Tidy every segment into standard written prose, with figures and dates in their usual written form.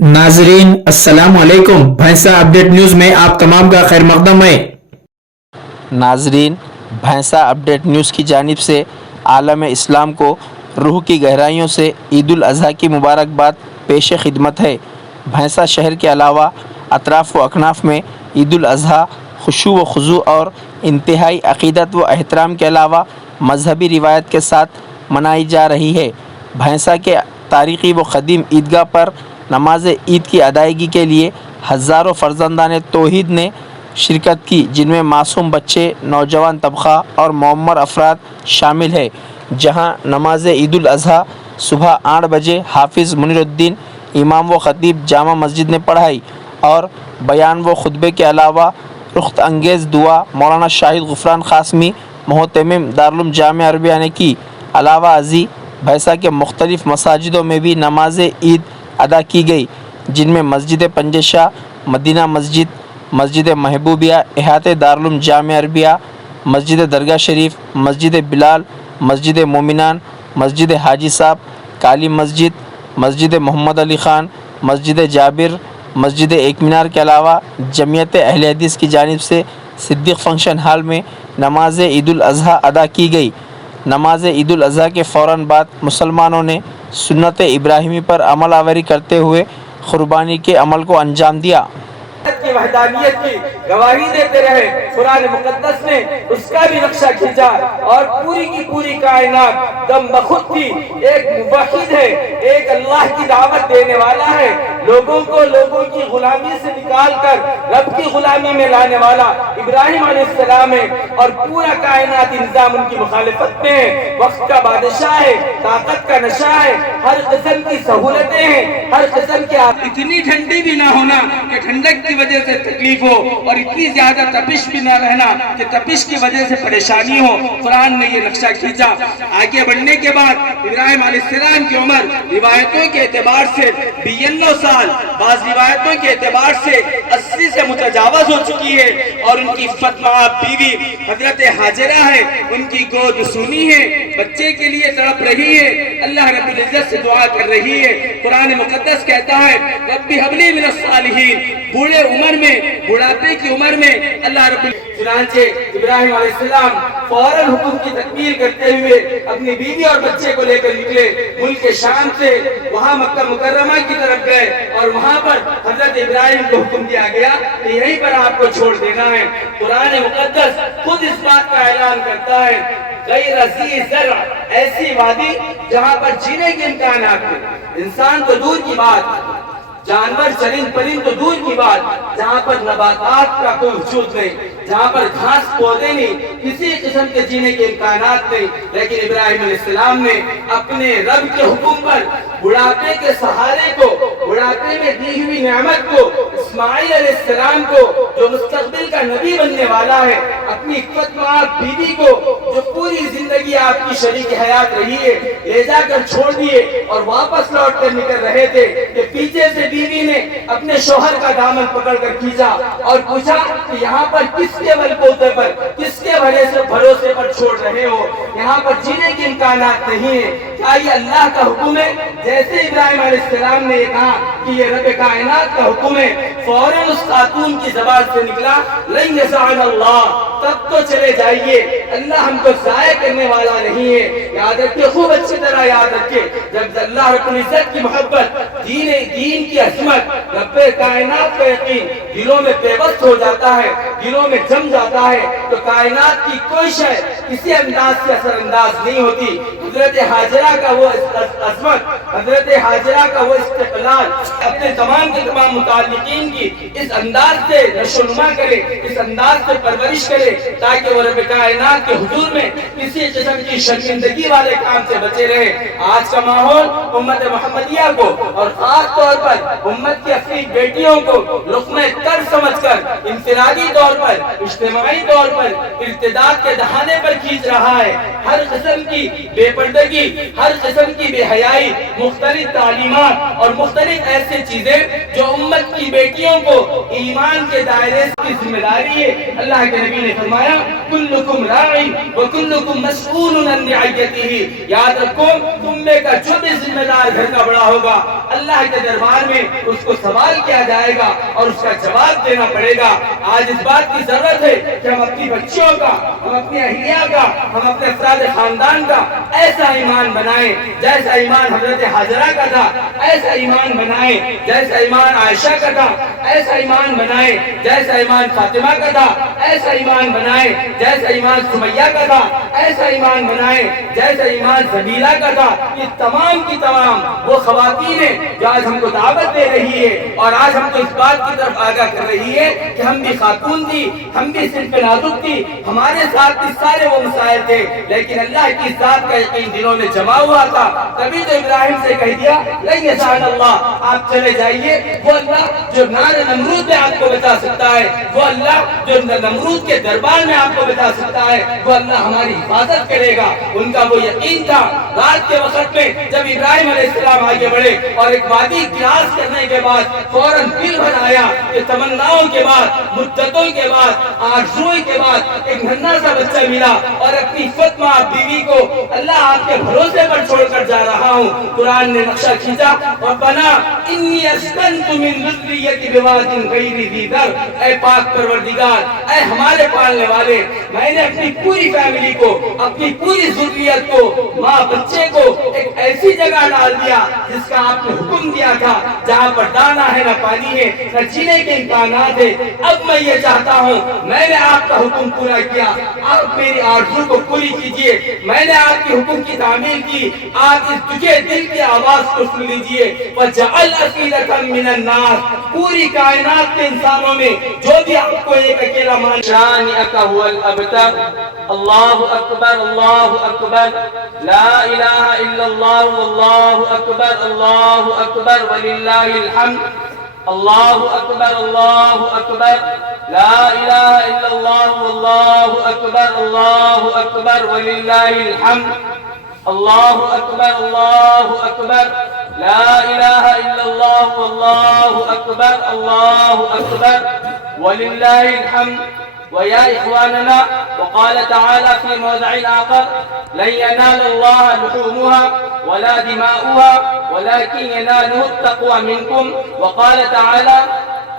नाजरीन अस्सलाम वालेकुम। भैंसा अपडेट न्यूज़ में आप तमाम का खैर मकदम है। नाजरीन, भैंसा अपडेट न्यूज़ की जानिब से आलम इस्लाम को रूह की गहराइयों से ईद उल अज़हा की मुबारकबाद पेश खिदमत है। भैंसा शहर के अलावा अतराफ़ व अकनाफ़ में ईद उल अज़हा खुशू व खुज़ू और इंतहाई अक़ीदत व एहतराम के अलावा मजहबी रिवायत के साथ मनाई जा रही है। भैंसा के तारीख़ी व क़दीम ईदगाह पर नमाज ईद की अदायगी के लिए हज़ारों फ़र्जंदान तौहीद ने शिरकत की, जिनमें मासूम बच्चे, नौजवान तबक़ा और मुअम्मर अफराद शामिल है। जहां नमाज ईद उल अज़हा सुबह 8 बजे हाफिज़ मुनीरुद्दीन इमाम व ख़तीब जामा मस्जिद ने पढ़ाई और बयान व खुतबे के अलावा रुख्त अंगेज़ दुआ मौलाना शाहिद गुफ़रान क़ासमी मोहतमिम दारुल जामिया अरबिया ने की। अलावा अज़ी भैंसा के मुख्तलिफ़ मसाजिदों में भी नमाज ईद अदा की गई, जिनमें मस्जिद पंजशाह, मदीना मस्जिद, मस्जिद महबूबिया, इहाते दारुल जामिया अरबिया, मस्जिद दरगाह शरीफ, मस्जिद बिलाल, मस्जिद मोमिनान, मस्जिद हाजी साहब, काली मस्जिद, मस्जिद मोहम्मद अली ख़ान, मस्जिद जाबिर, मस्जिद एक मीनार के अलावा जमीयत अहले हदीस की जानिब से सिद्दीक़ फंक्शन हॉल में नमाज ईद उल अज़हा अदा की गई। नमाज ईद उल अज़हा के फ़ौरन बाद मुसलमानों ने सुन्नत इब्राहिमी पर अमल आवरी करते हुए क़ुरबानी के अमल को अंजाम दिया। की वहदानियत की गवाही देते रहे। कुरान मुकद्दस ने उसका भी नक्शा खींचा और पूरी की पूरी कायनात दम बखुद थी। एक मुवहिद है, एक अल्लाह की दावत देने वाला है, लोगों को लोगों की गुलामी से निकाल कर रब की गुलामी में लाने वाला इब्राहिम अलैहिस्सलाम है और पूरा कायनात निजाम उनकी मुखालिफत में है। वक्त का बादशाह है, ताकत का नशा है, हर किस्म की सहूलतें हैं, हर किस्म की इतनी ठंडी भी ना होना कि ठंडक की वजह से तकलीफ हो और इतनी ज्यादा तपिश भी ना रहना कि तपिश की वजह से परेशानी हो। कुरान ने ये नक्शा खींचा। आगे बढ़ने के बाद इब्राहिम अलैहिस्सलाम की उम्र रिवायतों के एतबार से 92 साल, बाज़ रिवायतों के एतबार से 80 से मुतजावज हो चुकी है और उनकी फतमा बीवी हजरत हाजरा है, उनकी गोद सुनी है, बच्चे के लिए तड़प रही है, अल्लाह रब्बुल इज्जत से दुआ कर रही है। कुरान मुकद्दस कहता है रब्बी हबली मिनस सालिहीन, बूढ़े उम्र में, बुढ़ापे की उम्र में अल्लाह रब्बुल चुनांचे इब्राहिम अलैहिस्सलाम फौरन हुक्म की तकमील करते हुए अपनी बीवी और बच्चे को लेकर निकले। मुल्क शाम से वहां मक्का मुकर्रमा की तरफ गए और वहां पर हजरत इब्राहिम को हुक्म दिया गया कि यहीं पर आपको छोड़ देना है। कुरान मुकद्दस खुद इस बात का ऐलान करता है, गैर ज़ी ज़र्अ, ऐसी वादी जहां पर जीने के इम्कानात नहीं, इंसान तो दूर की बात, जानवर चरिंद परिंद तो दूर की बात, जहां पर नबातात का कोई वजूद नहीं, जहां पर घास पौधे नहीं, किसी किस्म के जीने के इम्कानात नहीं, लेकिन इब्राहिम अलैहिस्सलाम ने अपने रब के हुक्म पर बुढ़ापे के सहारे को, बुढ़ापे में दी हुई नेमत को, इस्माइल अलैहिस्सलाम को जो मुस्तकबिल का नबी बनने वाला है, अपनी इख्वतमार बीवी को जो पूरी जिंदगी आपकी शरीक हयात रही है, ले जाकर छोड़ दिए और वापस लौट कर निकल रहे थे कि पीछे से बीवी ने अपने शोहर का दामन पकड़कर खींचा और पूछा कि यहाँ पर किसके बलबूते पर, किसके भरोसे पर छोड़ रहे हो, यहाँ पर जीने के इम्कानात नहीं है, क्या ये अल्लाह का हुक्म है? जैसे इब्राहिम अलैहिस्सलाम ने कहा कि ये रब कायनात का हुक्म है, फौरन उस खातून की ज़बान से निकला लन यज़अन अल्लाह, तब तो चले जाइए, अल्लाह हमको ज़ाया करने वाला नहीं है। याद रखिए, खूब अच्छी तरह याद रखिए, जब अल्लाह रब्बुल इज्जत की मोहब्बत, दीन की अज़मत, रब्बे कायनात का यकीन दिलों में पेवस्त हो जाता है, दिलों में जम जाता है, तो कायनात की कोई शय किसी अंदाज से असरअंदाज नहीं होती। हजरत हाजरा का वो अज़मत, हजरत हाजरा का वो इस्तिक़लाल अपने तमाम के तमाम मुताल्लिकीन की इस अंदाज से नशोनुमा करे, इस अंदाज से परवरिश करे, ताकि वो रब्बे कायनात के हुजूर में किसी किस्म की शर्मिंदगी वाले काम से बचे रहे। आज का माहौल उम्मत मुहम्मदिया को और खास तौर पर उम्मत की अपनी बेटियों को लुक़्मे तर समझकर इंफरादी तौर पर, इज्तिमाई तौर पर इर्तिदाद के दहाने पर खींच रहा है। हर किस्म की پردگی، ہر قسم کی بے حیائی، مختلف تعلیمات اور مختلف ایسے چیزیں جو امت کی بیٹیوں کو ایمان کے دائرے کی ذمہ داری ہے۔ اللہ کے نبی نے فرمایا کلکم راعی وکلکم مسئول عن رعیتہ، یاد رکھو تم میں کا جو بھی ذمہ دار گھر کا بڑا ہوگا اللہ کے دربار میں اس کو سوال کیا جائے گا اور اس کا جواب دینا پڑے گا۔ آج اس بات کی ضرورت ہے کہ ہم اپنی بچیوں کا، ہم اپنی اہلیہ کا، ہم اپنے افراد خاندان کا ایسا ایمان بنائیں جیسا ایمان حضرت حاجرہ کا تھا، ایسا ایمان بنائیں جیسا ایمان عائشہ کا تھا، ایسا ایمان بنائیں جیسا ایمان فاطمہ کا تھا، ایسا ایمان بنائیں جیسا ایمان سمیہ کا تھا، ایسا ایمان بنائیں جیسا ایمان زبیلہ کا تھا۔ یہ تمام کی تمام وہ خواتین ہیں جو آج ہم کو دعوت دے رہی ہے اور آج ہم کو اس بات کی طرف آگاہ کر رہی ہے کہ ہم بھی خاتون تھی، ہم بھی صرف نازک تھی، ہمارے ساتھ بھی سارے وہ مسائل تھے، لیکن اللہ کی ذات کا یقین دلوں میں جمع ہوا تھا۔ تبھی تو ابراہیم سے کہہ دیا لن یسعنا اللہ، آپ چلے جائیے، وہ اللہ جو نار نمرود میں آپ کو بچا سکتا ہے، وہ اللہ جو نمرود کے دربار میں آپ کو بچا سکتا ہے، وہ اللہ ہماری حفاظت کرے گا۔ ان کا وہ یقین تھا۔ رات کے وقت میں جب ابراہیم علیہ السلام آگے بڑھے اور ایک وادی کراس کرنے کے بعد فوراً دل بنایا کہ تمناؤں کے بعد، مدتوں کے بعد، آرزوئی کے بعد ایک ننھا سا بچہ ملا اور اپنی فاطمہ بیوی کو اللہ آپ کے بھروسے پر چھوڑ کر جا رہا ہوں۔ قرآن نے نقشہ کھینچا ربنا انی اسکنت من ذریتی بواد غیر ذی زرع، اے پاک پروردگار، اے ہمارے پالنے والے، میں نے اپنی پوری فیملی کو، اپنی پوری ذریت کو، ماں بچے کو ایک ایسی جگہ ڈال دیا جس کا آپ نے حکم دیا تھا، جہاں پر دانا ہے نہ پانی ہے نہ جینے کے امکانات ہے۔ اب میں یہ چاہتا ہوں، میں نے آپ کا حکم پورا کیا، آپ میری آرزو کو پوری کیجئے، میں نے آپ کے حکم کی تعمیل کی، آپ اس دکھے دل کی آواز کو سن لیجئے۔ وَجَعَلْ أَفْئِدَةً مِّنَ النَّاسِ، پوری کائنات کے انسانوں میں جو بھی آپ کو ایک اکیلا مان شانئک هو الابتر، اللہ اکبر اللہ اکبر، لا الہ الا اللہ واللہ اکبر اللہ اکبر وللہ الحمد، اللہ اکبر اللہ اکبر، لا الہ الا اللہ واللہ اکبر اللہ اکبر وللہ الحمد، اللہ اکبر اللہ اکبر، لا الہ الا اللہ واللہ اکبر اللہ اکبر وللہ الحمد۔ ويا إخواننا وقال تعالى في موضع آخر لن ينال الله لحومها ولا دماؤها ولكن يناله التقوى منكم، وقال تعالى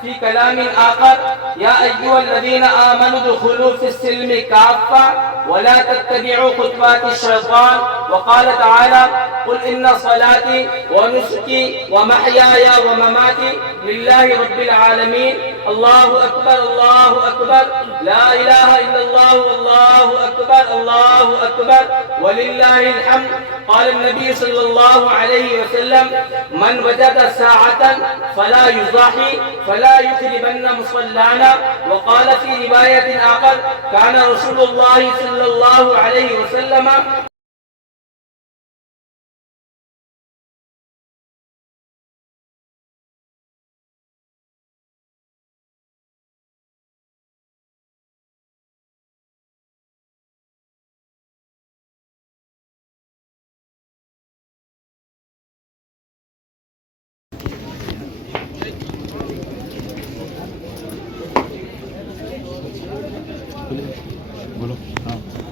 في كلام آخر يا أيها الذين آمنوا ادخلوا في السلم كافة ولا تتبعوا خطوات الشيطان، وقال تعالى قل إن صلاتي ونسكي ومحياي ومماتي لله رب العالمين، الله أكبر الله أكبر، لا إله إلا الله والله أكبر الله أكبر ولله الحمد۔ قال النبي صلى الله عليه وسلم من وجد ساعة فلا يضاحي فلا يقربن مصلانا، وقال في رواية آخر كان رسول الله صلى الله عليه وسلم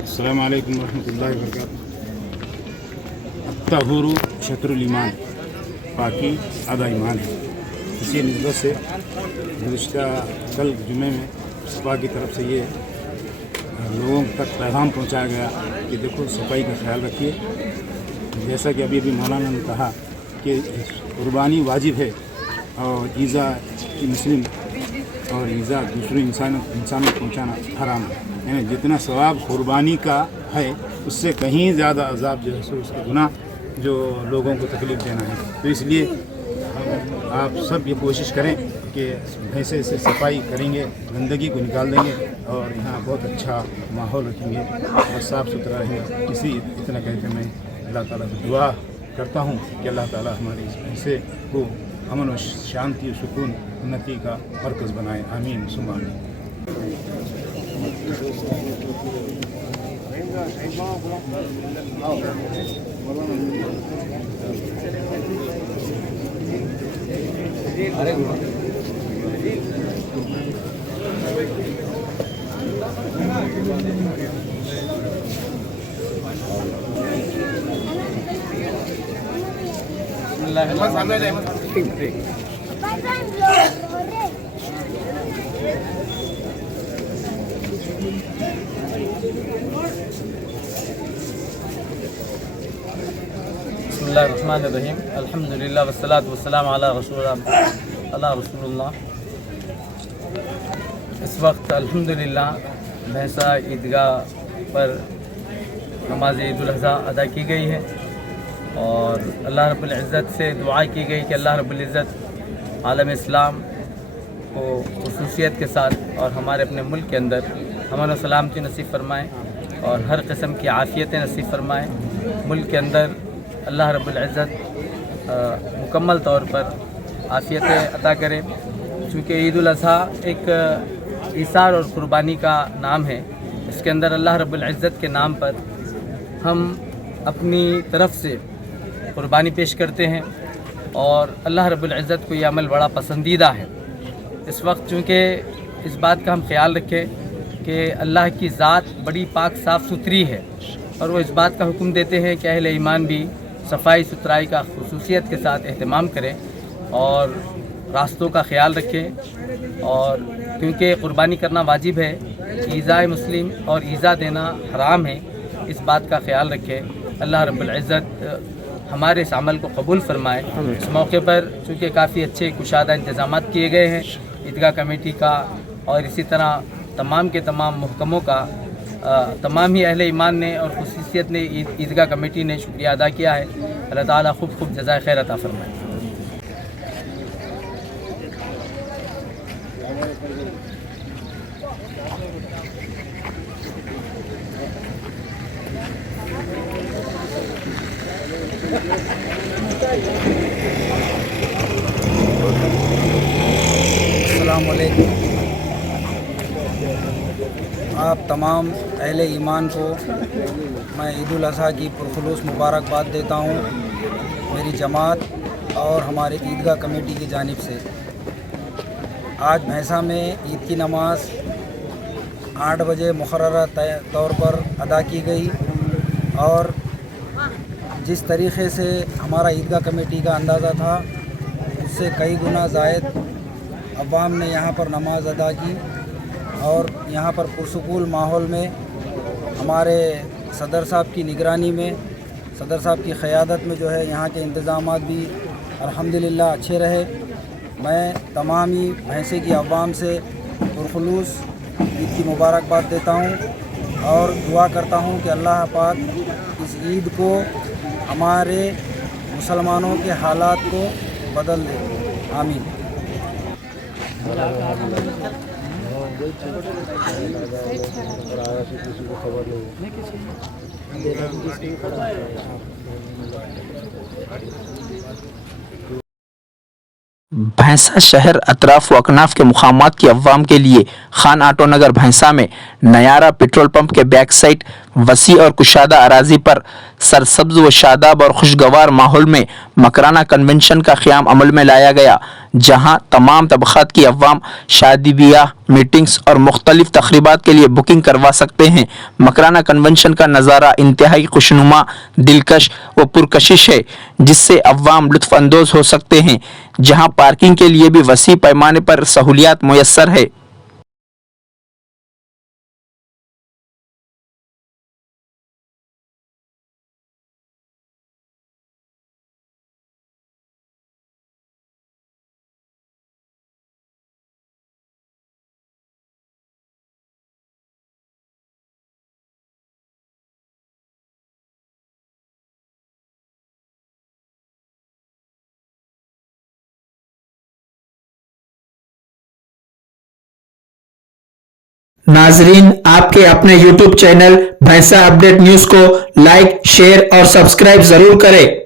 السلام علیکم ورحمۃ اللہ وبرکاتہ۔ الطہور شطر الایمان، پاکی آدھا ایمان ہے۔ اسی نسبت سے گزشتہ کل جمعے میں سپا کی طرف سے یہ لوگوں تک پیغام پہنچایا گیا کہ دیکھو صفائی کا خیال رکھیے۔ جیسا کہ ابھی مولانا نے کہا کہ قربانی واجب ہے اور ایذا مسلم اور ایذا دوسرے انسانوں کو پہنچانا حرام ہے، یعنی جتنا ثواب قربانی کا ہے اس سے کہیں زیادہ عذاب جو ہے سو اس کا گناہ جو لوگوں کو تکلیف دینا ہے۔ تو اس لیے آپ سب یہ کوشش کریں کہ بھینسے سے صفائی کریں گے، گندگی کو نکال دیں گے اور یہاں بہت اچھا ماحول رکھیں گے اور صاف ستھرا رہیں گے۔ اتنا کہہ کے میں اللہ تعالیٰ سے دعا کرتا ہوں کہ اللہ تعالیٰ ہمارے اس بھینسے کو امن و شانتی و سکون انتی کا مرکز بنائے، آمین ثم آمین۔ बिस्मिल्लाहिर्रहमानिर्रहीम अल्हम्दुलिल्लाह वस्सलातु वस्सलामु अला रसूलुल्लाह। इस वक्त अल्हम्दुलिल्लाह भैंसा ईदगाह पर नमाज ईद उल अज़हा अदा की गई है और अल्लाह रब्बुल इज़्ज़त से दुआ की गई कि अल्लाह रब्बुल इज़्ज़त आलम इस्लाम को खुसूसियत के साथ और हमारे अपने मुल्क के अंदर अमन और सलामती नसीब फरमाएँ और हर किस्म की आफ़ियतें नसीब फरमाएँ। मुल्क के अंदर अल्लाह रब्बुल इज़्ज़त मुकम्मल तौर पर आफ़ियतें अता करें। चूँकि ईद उल अज़हा एक ईसार और क़ुरबानी का नाम है, इसके अंदर अल्लाह रब्बुल इज़्ज़त के नाम पर हम अपनी तरफ से क़ुरबानी पेश करते हैं और अल्लाह रब्बुल इज़्ज़त को ये अमल बड़ा पसंदीदा है। इस वक्त चूँकि इस बात का हम ख्याल रखें कि अल्लाह की ज़ात बड़ी पाक साफ़ सुथरी है और वो इस बात का हुक्म देते हैं कि अहले ईमान भी सफाई सुथराई का खुसूसियत के साथ एहतमाम करें और रास्तों का ख्याल रखें। और क्योंकि क़ुरबानी करना वाजिब है, ईज़ाए मुस्लिम और ईज़ा देना हराम है, इस बात का ख्याल रखें। अल्लाह रब्बुल इज़्ज़त हमारे इस अमल को कबूल फरमाए। इस मौके पर चूँकि काफ़ी अच्छे कुशादा इंतज़ामात किए गए हैं ईदगाह कमेटी का और इसी तरह तमाम के तमाम महकमों का, तमाम ही अहले ईमान ने और खुसूसियत ने ईदगाह कमेटी ने शुक्रिया अदा किया है। अल्लाह ताला खूब खूब जज़ाए खैर अता फरमाए। अस्सलामुअलैकुम। आप तमाम अहले ईमान को मैं ईद उल अज़हा की पुरखुलूस मुबारकबाद देता हूँ मेरी जमात और हमारे ईदगाह कमेटी की जानिब से। आज भैंसा में ईद की नमाज 8 बजे मुकर्ररा तौर पर अदा की गई और जिस तरीक़े से हमारा ईदगाह कमेटी का अंदाज़ा था उससे कई गुना ज़ायद अवाम ने यहाँ पर नमाज अदा की और यहाँ पर पुरसुकून माहौल में हमारे सदर साहब की निगरानी में, सदर साहब की क़यादत में जो है यहाँ के इंतज़ामात भी अल्हम्दुलिल्लाह अच्छे रहे। मैं तमाम ही भैंसे की अवाम से पुरखुलूस ईद की मुबारकबाद देता हूँ और दुआ करता हूँ कि अल्लाह पाक इस ईद को हमारे मुसलमानों के हालात को बदल दे, आमीन। भैंसा शहर अतराफ व अकनाफ के मुकामात की अवाम के लिए खान आटो नगर भैंसा में नयारा पेट्रोल पंप के बैक साइड वसी और कुशादा अराजी पर सरसब्ज व शादाब और खुशगवार माहौल में मकराना कन्वेंशन का क़याम अमल में लाया गया, जहां तमाम तबक़ात की अवाम शादी ब्याह, मीटिंग्स और मुख्तलिफ तक़रीबात के लिए बुकिंग करवा सकते हैं। मकराना कन्वेंशन का नज़ारा इंतहाई खुशनुमा, दिलकश व पुरकशिश है, जिससे अवाम लुत्फ़ अंदोज़ हो सकते हैं, जहां पार्किंग के लिए भी वसी पैमाने पर सहूलियात मुयस्सर है। नाजरीन, आपके अपने YouTube चैनल भैंसा अपडेट न्यूज को लाइक, शेयर और सब्सक्राइब जरूर करें।